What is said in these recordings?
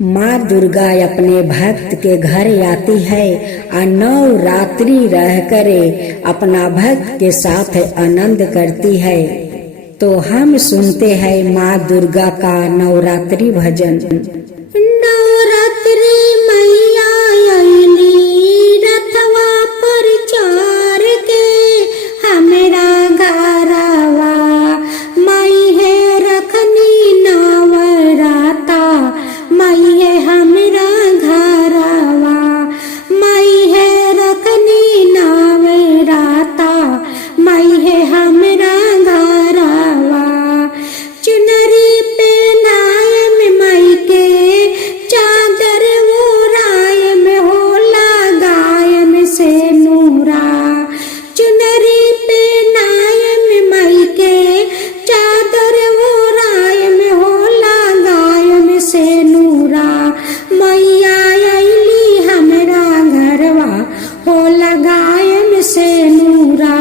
माँ दुर्गा अपने भक्त के घर आती है और 9 रात्रि रह करे अपना भक्त के साथ आनंद करती है। तो हम सुनते हैं माँ दुर्गा का नवरात्रि भजन। नवरात्रि मैया आईली रथवा पर चार के हमरा घरवा माई है रखनी नवराता माई है हमरा घरवा माई है रखनी नवराता माई है हमरा घरवा चुनरी पे नायम माई के चादर वो राय में होला गायम से नूरा चुनरी पे नायम माई के चादर वो राय में होला गायम से नूरा मैया आईली हमरा घरवा होला गायम से नूरा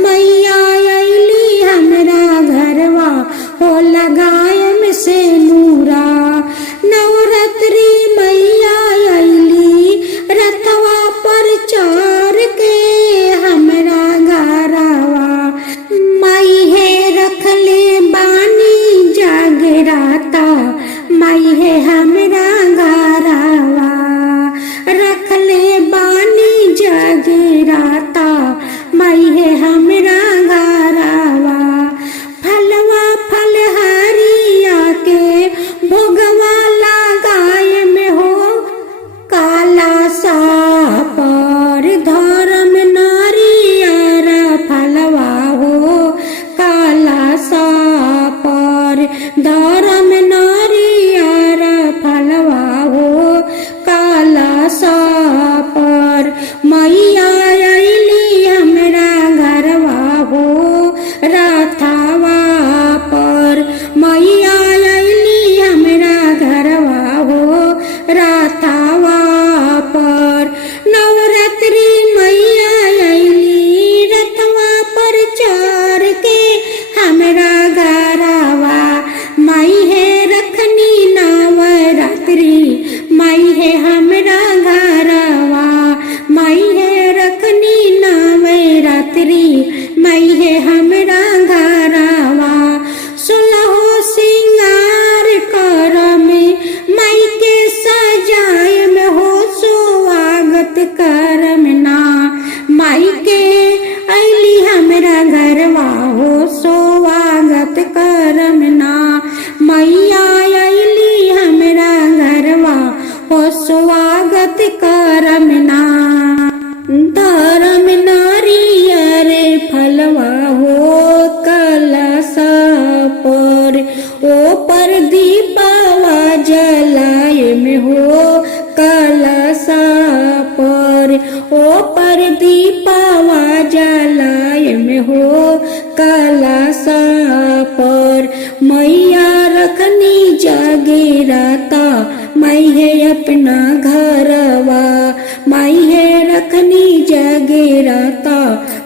मैया आईली हमरा घरवा होला गायम से नूरा नवरात्रि मैया आईली रथवा पर चार के हमरा घरवा माई है रखले बानी जागराता माई है हमरा घरवा रखले बानी जागराता माई है हमरा घरवा फलवा फलहरिया के भोगवा लगाए में हो काला सा पर धर्म नारियर फलवा हो काला सा पर धर्म नारियर फलवा हो काला सा पर मैया आईली हमरा घरवा हो राथावा पर मैया आईली हमरा घरवा हो राथावा पर नवरात्रि मैया आईली रथवा पर चार के हमरा घरवा माई है रखनी नवरात्रि माई है हमरा घरवा माई है रखनी नवरात्रि माई है हमरा घरवा 16 सिंगार कर में माई के सजाए में हो स्वागत कर में ना माई के आईली हमरा घरवा हो स्वागत कर में ना मैया आईली हमरा घरवा हो स्वागत कर में ना धर्म नारियर फलवा हो कलशा पर ओ पर दीपवा जलाए में हो कलशा पर ओ पर दीपवा जलाए में हो कलशा पर मैया रखनी जागराता माई है अपना घरवा माई है रखनी जागराता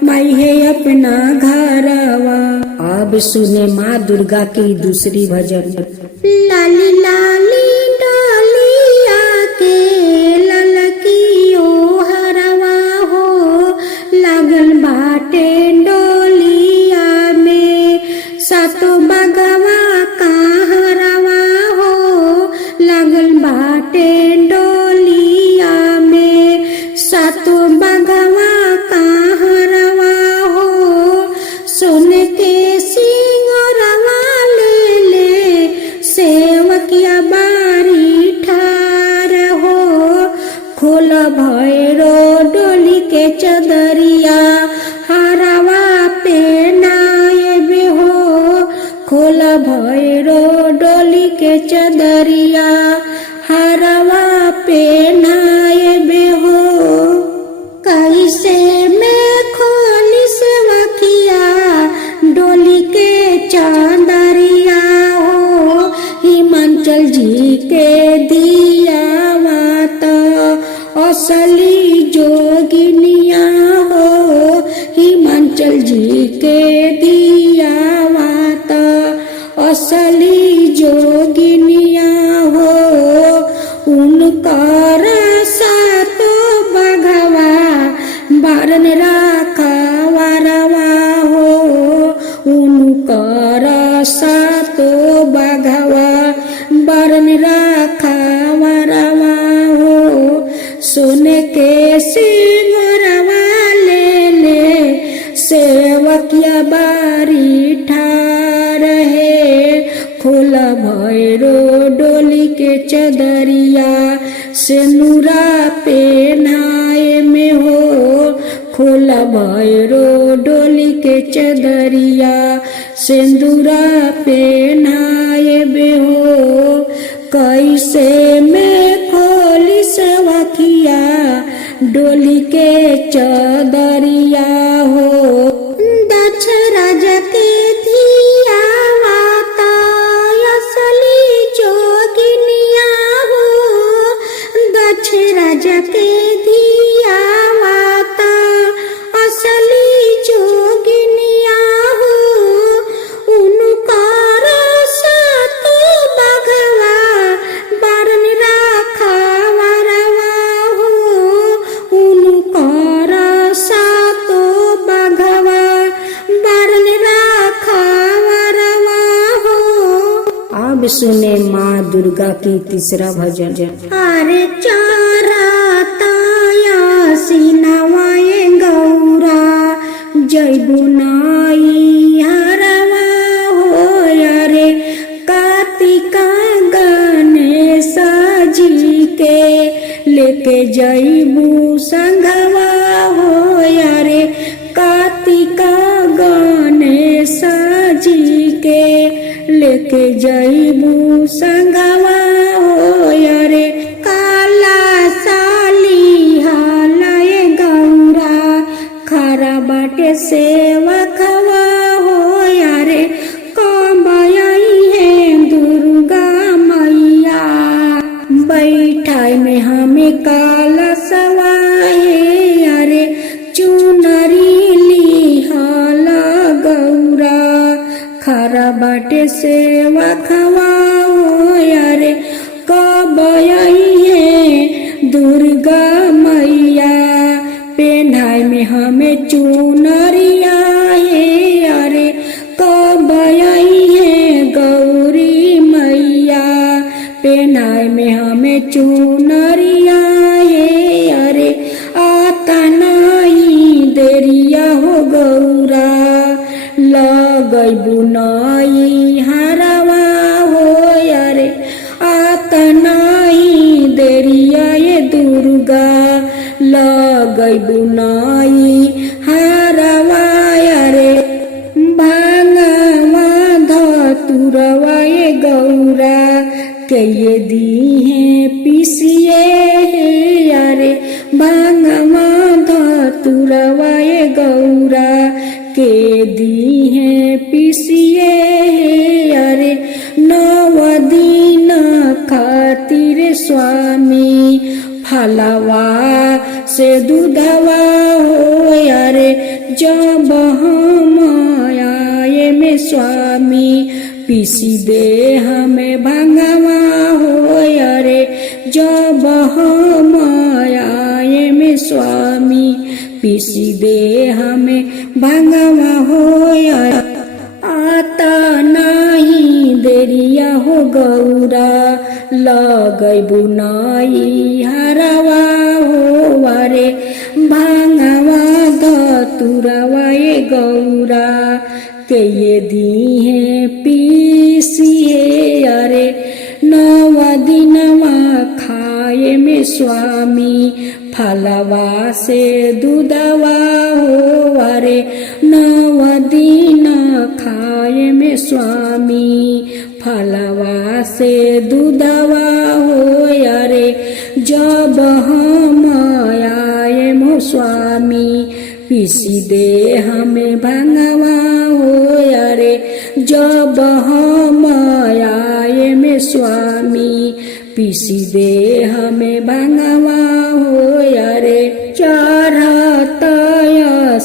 माई है अपना घरवा। अब सुने माँ दुर्गा की दूसरी भजन। लाली लाली डालिया के ललकी ओ हरवा हो लागल बाटे डोलिया में सातो बगवा का हरवा हो लागल बाटे डोलिया में सातो बगवा का हरवा हो सुन के सिंगरवा ले ले सेवकिया बारी ठार हो खोल भैरो डोली के चदरिया हरवा पे नायबे हो खोल भैरो डोली के चदरिया हरवा पे नायबे हो कैसे मैं खोली सेवकिया डोली के चांदरिया हो हिमाचल जी के दिया वात असली जोगिनिया हो हिमाचल जी के दिया वात असली जोगिनिया हो कर सातो बाघवा बरन राखावरवा हो सोने के सिंगरवा ले ले सेवकिया बारी ठार है खोल भैरो डोली के चदरिया सिंदूरा पेनाए में हो खोल भैरो डोली के चदरिया सिंदूरा पेनाए में हो कैसे में खोली सवखिया डोली के चदरिया हो दक्ष राजा के धिया वाता असली जोगिनिया हो दक्ष राजा के धिया वाता असली जोगिनिया हो उनकार सातो बाघवा बरन राखावरवा हो उनकार सातो बाघवा बरन राखावरवा हो। अब सुने माँ दुर्गा की तीसरा भजन। अरे चाराताया सिनवाए गौरा जय बुनाई हरवा हो अरे कार्तिका गणेश जी के लेके जयबू संघवा हो अरे कार्तिका गणेश जी के लेके जयबू संघवा हो अरे काला साली हालय गौरा खरा बाटे सेवा खवा हो अरे कबई है दुर्गा मैया बैठाई में हमें काला सवाए अरे चुनरी ली हाला गौरा खरा बाटे सेवा खवा हो अरे कबई है दुर्गा मैया पेन्हाई में हमें चुनरिया है अरे कबई है गौरी मैया पेन्हाई में हमें चुनरिया है अरे आता नहीं देरिया हो गौरा लगई बुनाई हरवा हो अरे आता नहीं देरिया ये दुर्गा लगई बुनाई हरवा अरे भांगवा धतुरवा ये गौरा के ये दी है पीसिए अरे भांगवा धतुरवा ये गौरा के दी है पीसिए अरे नव दिन खातिर स्वामी फलवा से दूधवा हो अरे जब हम आए में स्वामी पीसी दे हमें भंगवा हो अरे जब हम आए में स्वामी पीसी दे हमें भंगवा हो आता नहीं देरिया हो गौरा लगई बुनाई हरवा हो अरे भंगवा धतुरवा ये गौरा के ये दी है पीसिए अरे नव दिनवा खाए में स्वामी फलवा से दूधवा हो अरे नव दिन खाए में स्वामी फलवा से दूधवा हो अरे जब हम आए मो स्वामी पीसी दे हमें भंगवा हो अरे जब हम आए में स्वामी पीसी दे हमें भंगवा हो अरे चढ़तय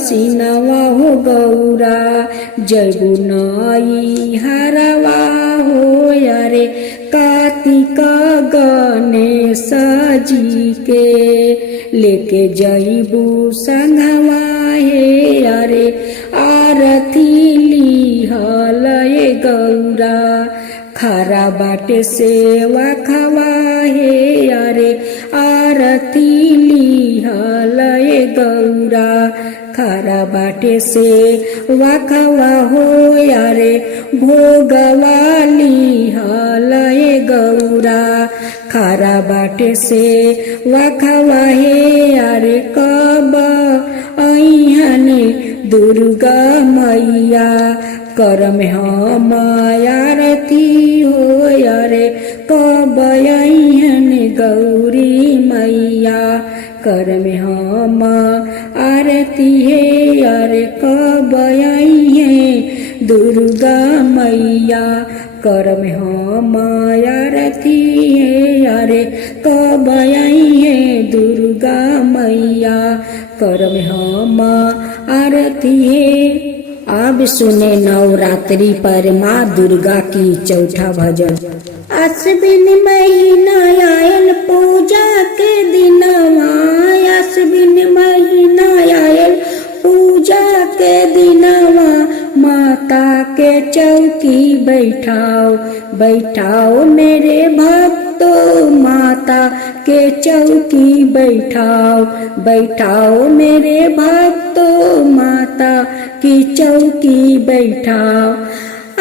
सिनवा हो गौरा जय बुनाई हरवा हो अरे कार्तिक गणेश जी के लेके जईबू संघवा हे अरे आरती ली हल गौरा खारा बाटे सेवा खवा हे अरे आरती लिहल गौरा खारा बाटे सेवा खवा हो अरे भोगवा लिहल गौरा खारा बाटे सेवा खवा हे अरे कब अइहने दुर्गा मैया करम हम आरती हो अरे कब अइहन गौरी मैया करम हम आरती है अरे कब अइहे दुर्गा मैया करम हम आरती है अरे कब अइहे दुर्गा मैया करम हम आरती है। अब सुने नवरात्रि पर माँ दुर्गा की चौथा भजन। आश्विन महीना आयल पूजा के दिनवा आश्विन महीना आयल पूजा के दिनवा माता के चौकी बैठाओ मेरे भक्तों माता के चौकी बैठाओ मेरे भक्तों माता की चौकी बैठाओ।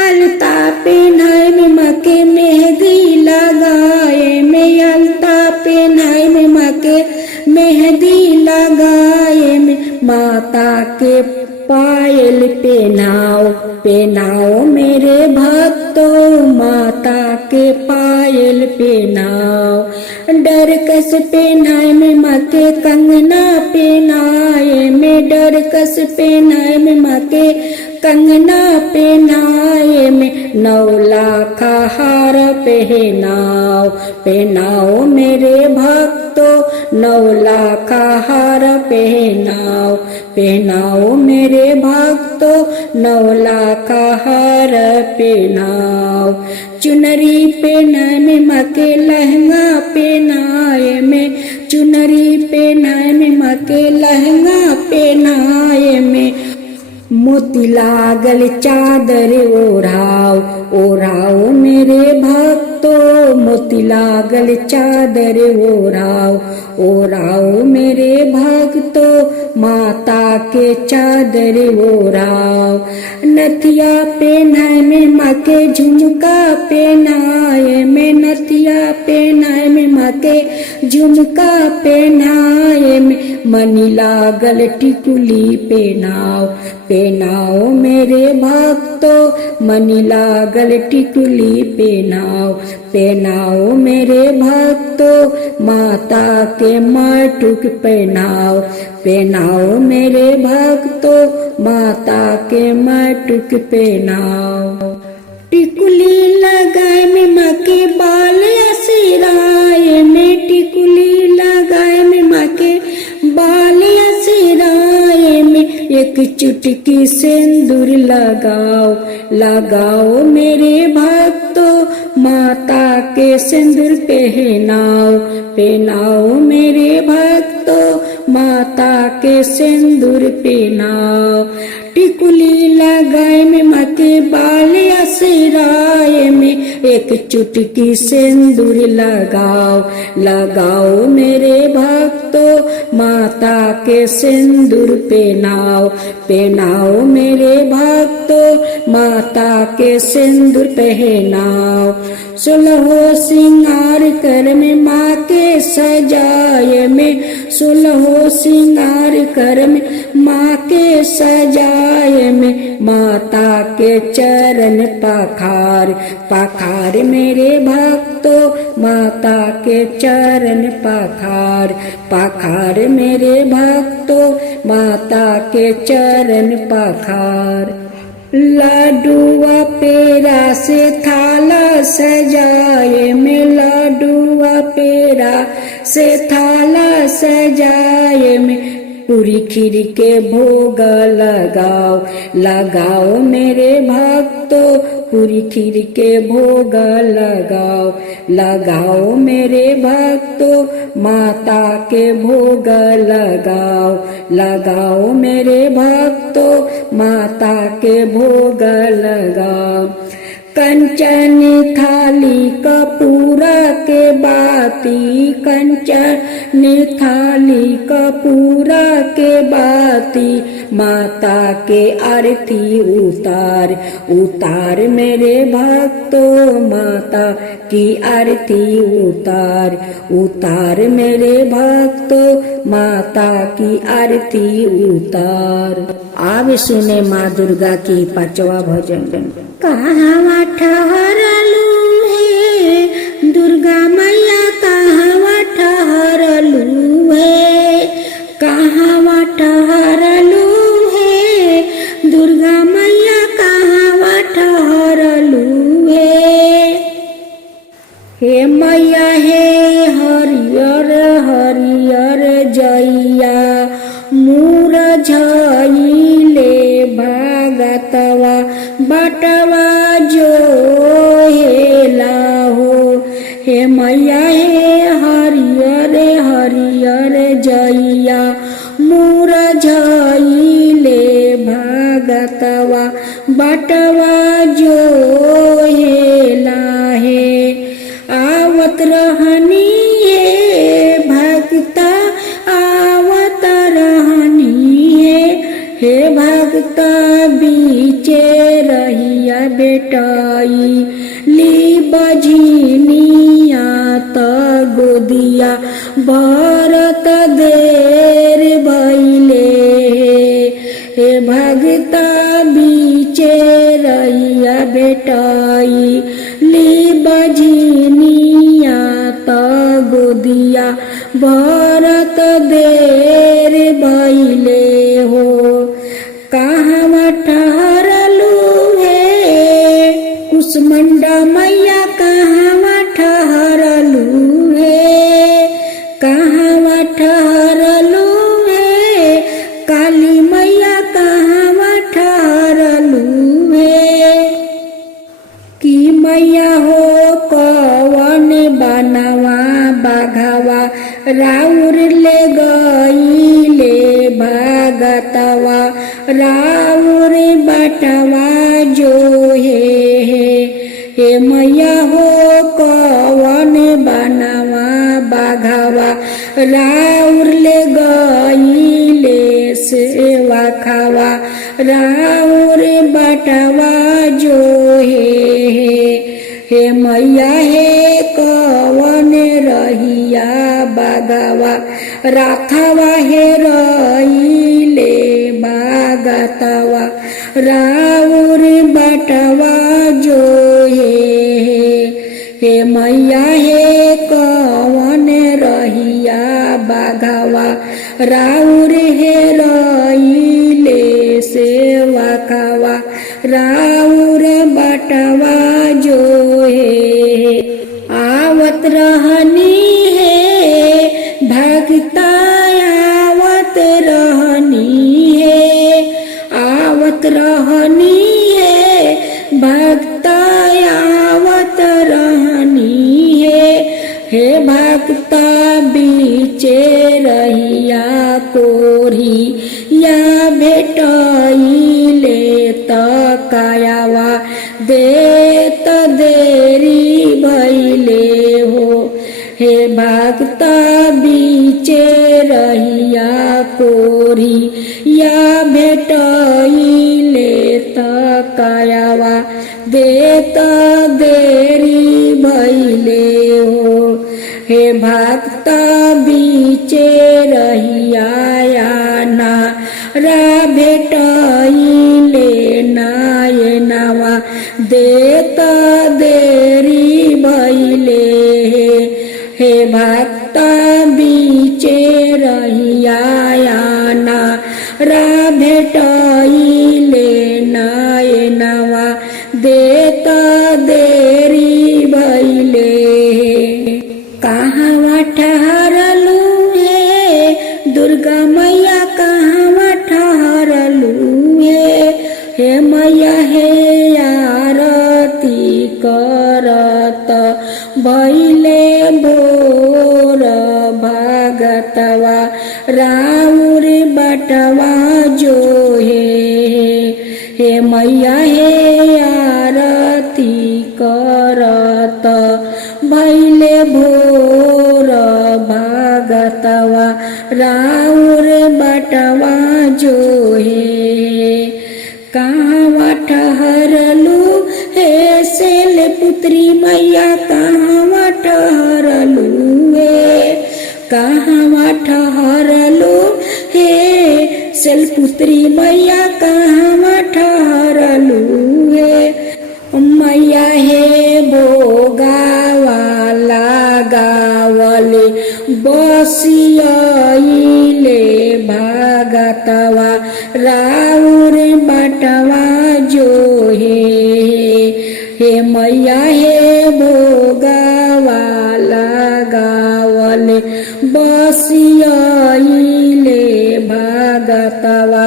अलता पेन्हाय में मके मेहंदी लगाए में अलता पेन्हाय में मके मेहंदी लगाए में माता के पायल पेनाओ मेरे भक्तों माता के पायल पेनाओ। डरकस पेनाए में मके कंगना पेनाए में डरकस पेनाए में मके कंगना पेनाए में 9 लाख हार पेनाओ मेरे भक्तों 9 लाख हार पेनाओ मेरे भक्तों 9 लाख हार पेनाओ। चुनरी पेनाए में मके लहंगा पेनाए में चुनरी पेनाए में मके लहंगा पेनाए में मोती लागल चादर ओढ़ाओ मेरे भक्तों मोती लागल चादर ओढ़ाओ मेरे भक्तों माता के चादर ओढ़ाओ। नथिया पेनाए में मके झुमका पेनाए में नथिया पेनाए में मके झुमका पेनाए में मनी लागल टिकुली पेनाओ मेरे भक्तों मनी लागल टिकुली पेनाओ मेरे भक्तों माता के मटुक पेनाओ मेरे भक्तों माता के मटुक पेनाओ। टिकुली लगाए में मके बाल सिराए में टिकुली लगाए में मके बाल सिराए में एक चुटकी सिंदूर लगाओ मेरे भक्तों माता के सिंदूर पेनाओ मेरे भक्तों माता के सिंदूर पेनाओ। टिकुली लगाए में मके बाल सिराए में एक चुटकी सिंदूर लगाओ मेरे भक्तों माता के सिंदूर पेनाओ मेरे भक्तों माता के सिंदूर पहनाओ। 16 सिंगार कर में माँ के सजाए में 16 सिंगार कर में माँ के सजाए में माता के चरण पखार मेरे भक्तों माता के चरण पखार मेरे भक्तों माता के चरण पखार। लाडुआ पेड़ा से थाला सजाए में लाडुआ पेड़ा से थाला सजाए में पूरी खीर के भोग लगाओ मेरे भक्तों पूरी खीर के भोग लगाओ मेरे भक्तों माता के भोग लगाओ मेरे भक्तों माता के भोग लगाओ। कंचन थाली कपूर के बाती, कंचन थाली कपूर के बाती, माता के आरती उतार उतार मेरे भक्तों, माता की आरती उतार उतार मेरे भक्तों, माता की आरती उतार। अब सुने माँ दुर्गा की पांचवा भजन। कहवा ठहरलू है दुर्गा मैया, कहवा ठहरलू है, कहवा ठहरलू है दुर्गा मैया, कहवा ठहरलू है। हे मैया हे हरियर हरियर जइया, मुरझाइले भागतवा बटवा जो हेला हो। हे मैया हे हरियर हरियर जइया, मुरझाइले भागतवा बटवा जो हेला है। आवत रहनी है भक्ता, आवत रहनी है, हे भक्ता बीचे रहिया बेटाई, ली बझिनिया त गोदिया भरत देर भइले, हे भक्ता बीचे रहिया बेटाई, ली बझिनिया त गोदिया भरत देर भइले हो। कहवा ठहरलू है कुसुमंडा मैया, कहवा ठहरलू है, कहवा ठहरलू है काली मैया, कहवा ठहरलू है। की मैया हो कवन बनवा बाघवा, राउर ले गईले भागतवा, राउर बटवा जो हे मैया हो कवन बनवा बाघवा, राउर ले गईले सेवा खावा, राउर बटवा जो हे मैया हे कवन रहिया बागवा, राथवा हे रईले बागतवा, राउर बटवा जो हे मैया हे कवन रहिया बागवा, राउर हे रईले सेवा खावा, राउर बटवा जो आवत रहनी है भक्ता, आवत रहनी है, आवत रहनी है भक्ता, आवत रहनी है, हे भक्ता बीचे रहिया कोरी, या भेटइले त कायावा, देत देरी भइले हो, हे भक्ता बीचे रहिया कोरी, या भेटइले त कायावा, देत देरी भइले हो, हे भक्ता बीचे रहिया ना रा भेटइले नाय नवा, देत देरी भइले, हे भक्ता बीचे रहिया ना रा भेटइले नाय नवा, देत देरी भइले। कहवा ठहरलू है दुर्गा मैया, कहवा ठहरलू है, हे मैया हे आरती करत भइले भोर भागतवा, राउर बटवा जो हे मैया हे आरती भोर भागतवा राउर बटवा जो है। कहवा ठहरलू हे सेल पुत्री मैया कहवा ठहरलू हे। कहवा ठहरलू हे सेल पुत्री मैया कहवा ठहरलू हे। मैया हे भोगावा लगावले बसियाइले भागतवा राउर बटवा जो हे मैया हे भोगावा लगावले बसियाइले भागतवा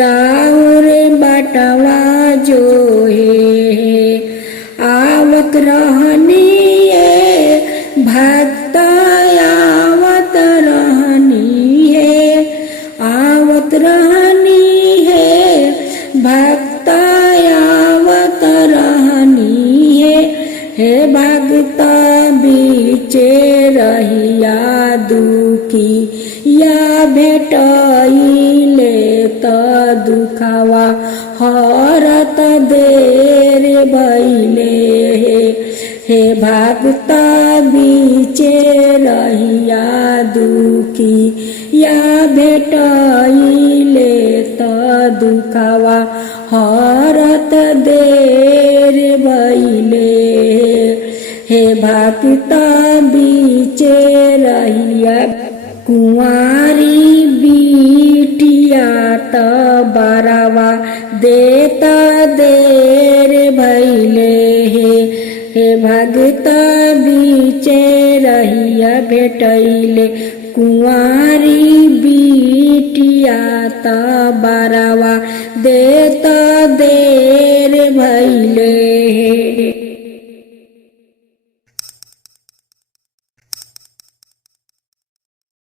राउर बटवा जो हे। आवत रहनी भक्त आवत रहनी है। आवत रहनी है भक्त आवत रहनी है। हे भक्त बीचे रहिया दुखी या भेटइले त दुखावा हरत देर भइले। हे भक्त बीचे रहिया दुखी या भेटइले त दुखावा हरत देर भइले। हे भक्त बीचे रहिया कुंवारी बिटिया त बरावा देता देर भइले। हे भक्त बीचे रहिया भेटइले कुंवारी बिटिया त बरावा देता देर भइले।